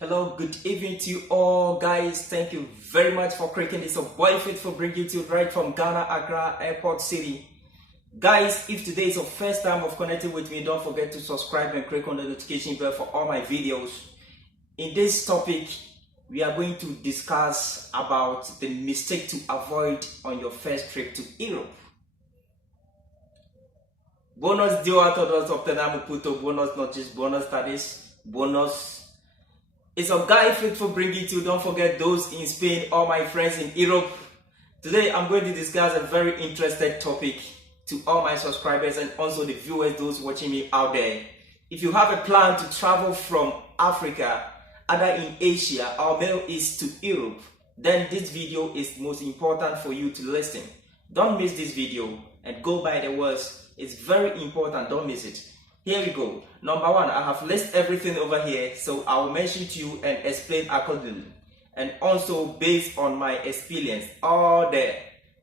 Hello, good evening to you all, guys. Thank you very much for clicking this boy fit for bringing you right from Ghana, Accra Airport City. Guys, if today is your first time of connecting with me, don't forget to subscribe and click on the notification bell for all my videos. In this topic, we are going to discuss about the mistake to avoid on your first trip to Europe. Bonus due a todos obtenamos puto bonus, not just bonus studies, bonus. It's a guy fit for bringing to you. Don't forget those in Spain, all my friends in Europe. Today I'm going to discuss a very interesting topic to all my subscribers and also the viewers, those watching me out there. If you have a plan to travel from Africa, either in Asia or Middle East to Europe, then this video is most important for you to listen. Don't miss this video and go by the words. It's very important, don't miss it. Here we go. Number one, I have listed everything over here, so I will mention to you and explain accordingly. And also based on my experience, all the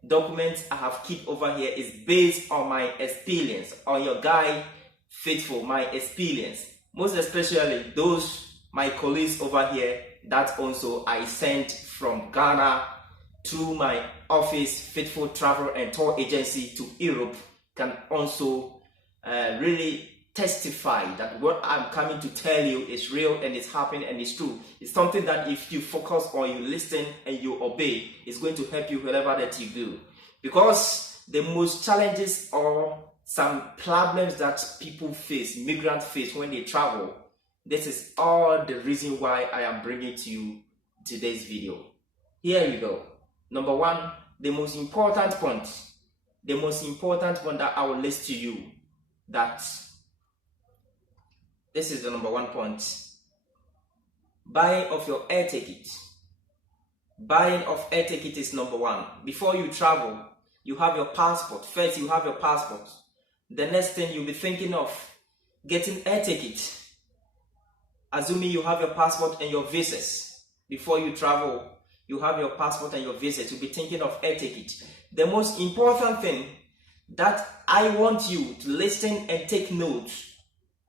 documents I have kept over here is based on my experience, on your guy Faithful, my experience. Most especially those my colleagues over here that also I sent from Ghana through my office, Faithful Travel and Tour Agency to Europe, can also really testify that what I'm coming to tell you is real and it's happening and it's true. It's something that if you focus on, you listen and you obey, it's going to help you wherever that you do. Because the most challenges or some problems that people face, migrants face when they travel, this is all the reason why I am bringing to you today's video. Here we go. Number one, the most important point that I will list to you, that this is the number one point. Buying of your air ticket. Buying of air ticket is number one. Before you travel, you have your passport. First, you have your passport. The next thing you'll be thinking of getting air ticket. Assuming you have your passport and your visas. Before you travel, you have your passport and your visa. You'll be thinking of air ticket. The most important thing that I want you to listen and take notes,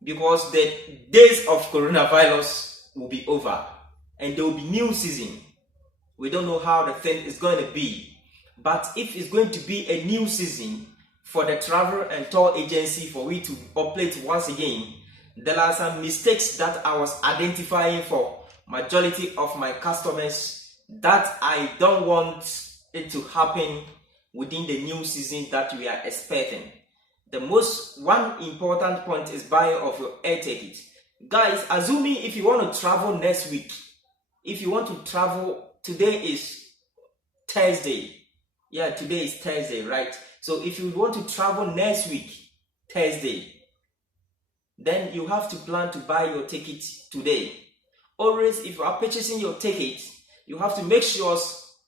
because the days of coronavirus will be over and there will be new season. We don't know how the thing is going to be, but if it's going to be a new season for the travel and tour agency for we to operate once again, there are some mistakes that I was identifying for majority of my customers that I don't want it to happen within the new season that we are expecting. The most one important point is buying of your air ticket. Guys, assuming if you want to travel next week, if you want to travel, today is Thursday. Yeah, today is Thursday, right? So if you want to travel next week, Thursday, then you have to plan to buy your ticket today. Always, if you are purchasing your ticket, you have to make sure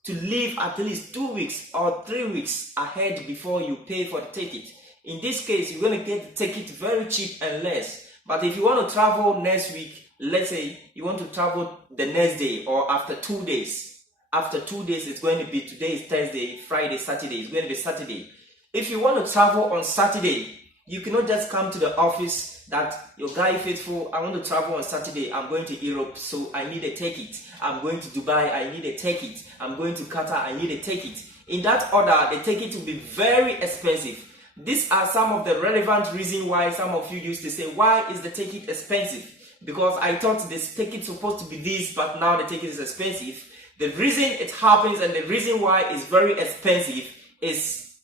to leave at least 2 weeks or 3 weeks ahead before you pay for the ticket. In this case, you're going to get the ticket very cheap and less. But if you want to travel next week, let's say you want to travel the next day or after 2 days. After 2 days, it's going to be, today is Thursday, Friday, Saturday. It's going to be Saturday. If you want to travel on Saturday, you cannot just come to the office that your guy Faithful, I want to travel on Saturday. I'm going to Europe, so I need a ticket. I'm going to Dubai, I need a ticket. I'm going to Qatar, I need a ticket. In that order, the ticket will be very expensive. These are some of the relevant reasons why some of you used to say, why is the ticket expensive? Because I thought this ticket is supposed to be this, but now the ticket is expensive. The reason it happens and the reason why it's very expensive is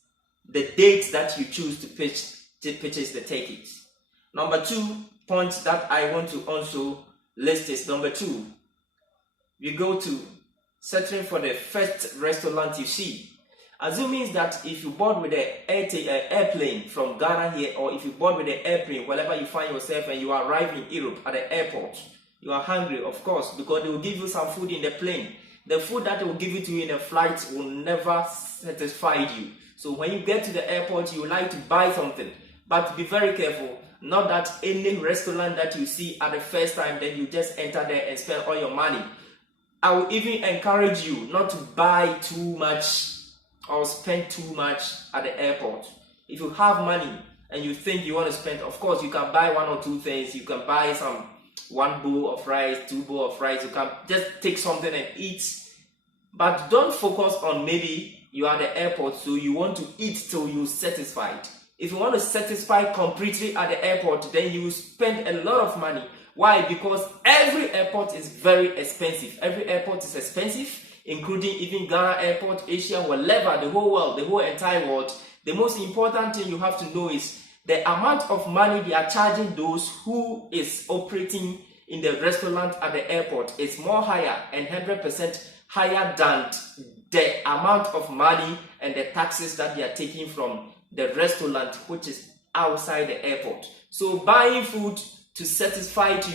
the date that you choose to purchase the ticket. Number 2 point that I want to also list is number 2. You go to searching for the first restaurant you see. Assuming that if you board with the airplane from Ghana here, or if you board with the airplane wherever you find yourself and you arrive in Europe at the airport, you are hungry, of course, because they will give you some food in the plane. The food that they will give it to you in a flight will never satisfy you. So when you get to the airport, you would like to buy something, but be very careful. Not that any restaurant that you see at the first time, then you just enter there and spend all your money. I will even encourage you not to buy too much or spend too much at the airport. If you have money and you think you want to spend, of course you can buy 1 or 2 things. You can buy some one bowl of rice, two bowl of rice. You can just take something and eat. But don't focus on maybe you are at the airport, so you want to eat till you're satisfied. If you want to satisfy completely at the airport, then you spend a lot of money. Why? Because every airport is very expensive. Every airport is expensive, including even Ghana airport, Asia, whatever, the whole world, the whole entire world. The most important thing you have to know is the amount of money they are charging those who is operating in the restaurant at the airport is more higher and 100% higher than the amount of money and the taxes that they are taking from the restaurant which is outside the airport. So buying food to satisfy to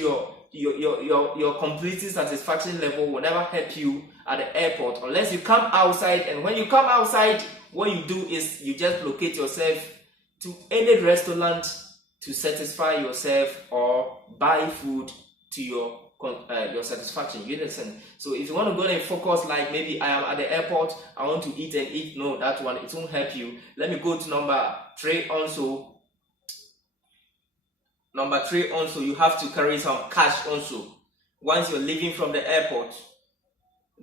your complete satisfaction level will never help you at the airport unless you come outside. And when you come outside, what you do is you just locate yourself to any restaurant to satisfy yourself or buy food to your satisfaction. You understand? So if you want to go and focus like maybe I am at the airport, I want to eat and eat, no, that one, it won't help you. Let me go to number 3 also. Number 3 also, you have to carry some cash also. Once you're leaving from the airport,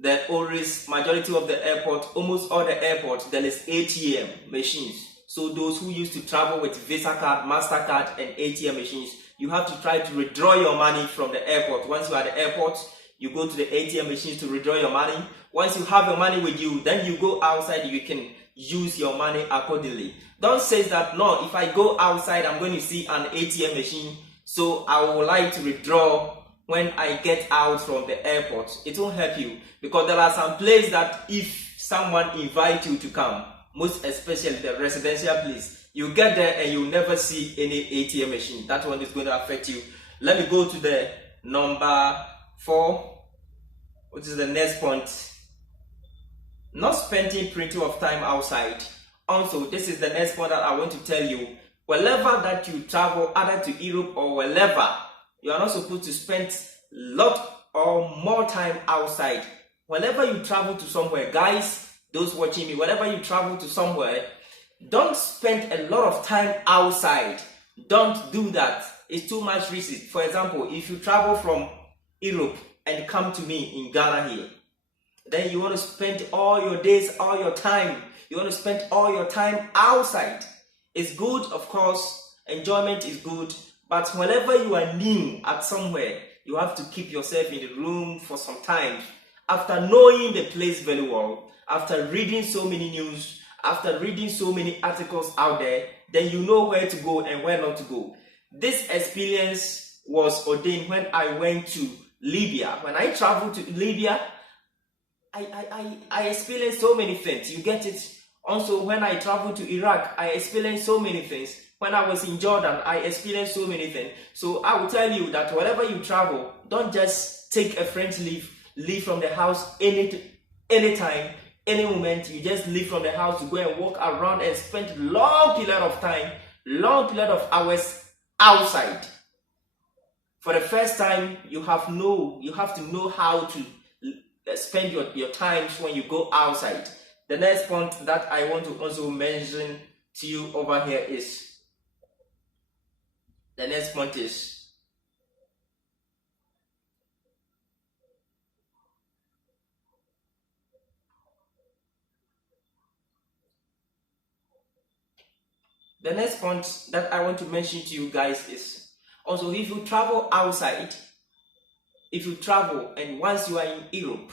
that always majority of the airport, almost all the airports, there is ATM machines. So those who used to travel with Visa card, MasterCard and ATM machines, you have to try to withdraw your money from the airport. Once you are at the airport, you go to the ATM machines to withdraw your money. Once you have your money with you, then you go outside, you can use your money accordingly. Don't say that, no, if I go outside, I'm going to see an ATM machine, so I would like to withdraw when I get out from the airport. It won't help you, because there are some places that if someone invites you to come, most especially the residential place, you get there and you never see any ATM machine. That one is going to affect you. Let me go to the number 4, which is the next point. Not spending plenty of time outside. Also, this is the next point that I want to tell you. Wherever that you travel, either to Europe or wherever, you are not supposed to spend a lot or more time outside. Whenever you travel to somewhere, guys, those watching me, whenever you travel to somewhere, don't spend a lot of time outside. Don't do that. It's too much risk. For example, if you travel from Europe and come to me in Ghana here, then you want to spend all your days, all your time. You want to spend all your time outside. It's good, of course. Enjoyment is good. But whenever you are new at somewhere, you have to keep yourself in the room for some time. After knowing the place very well, after reading so many news, after reading so many articles out there, then you know where to go and where not to go. This experience was ordained when I went to Libya. When I traveled to Libya, I experienced so many things. You get it? Also, when I traveled to Iraq, I experienced so many things. When I was in Jordan, I experienced so many things. So I will tell you that wherever you travel, don't just take a friend's leave from the house anytime, any moment. You just leave from the house to go and walk around and spend long period of time, long period of hours outside. For the first time, you have to know how to spend your time when you go outside. The next point that I want to also mention to you over here is, the next point is, the next point that I want to mention to you guys is, also if you travel outside, if you travel and once you are in Europe,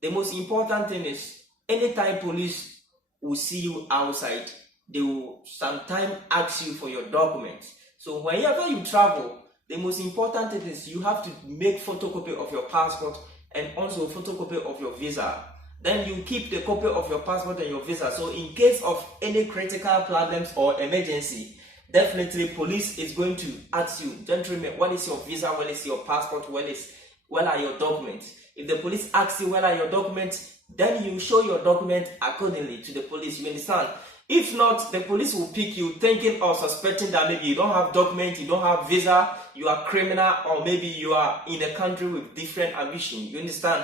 the most important thing is, anytime police will see you outside, they will sometimes ask you for your documents. So whenever you travel, the most important thing is you have to make photocopy of your passport and also photocopy of your visa. Then you keep the copy of your passport and your visa. So in case of any critical problems or emergency, definitely police is going to ask you, gentlemen, what is your visa, what is your passport, what are your documents? If the police asks you what are your documents, then you show your document accordingly to the police. You understand? If not, the police will pick you thinking or suspecting that maybe you don't have documents, you don't have visa, you are criminal, or maybe you are in a country with different ambition. You understand?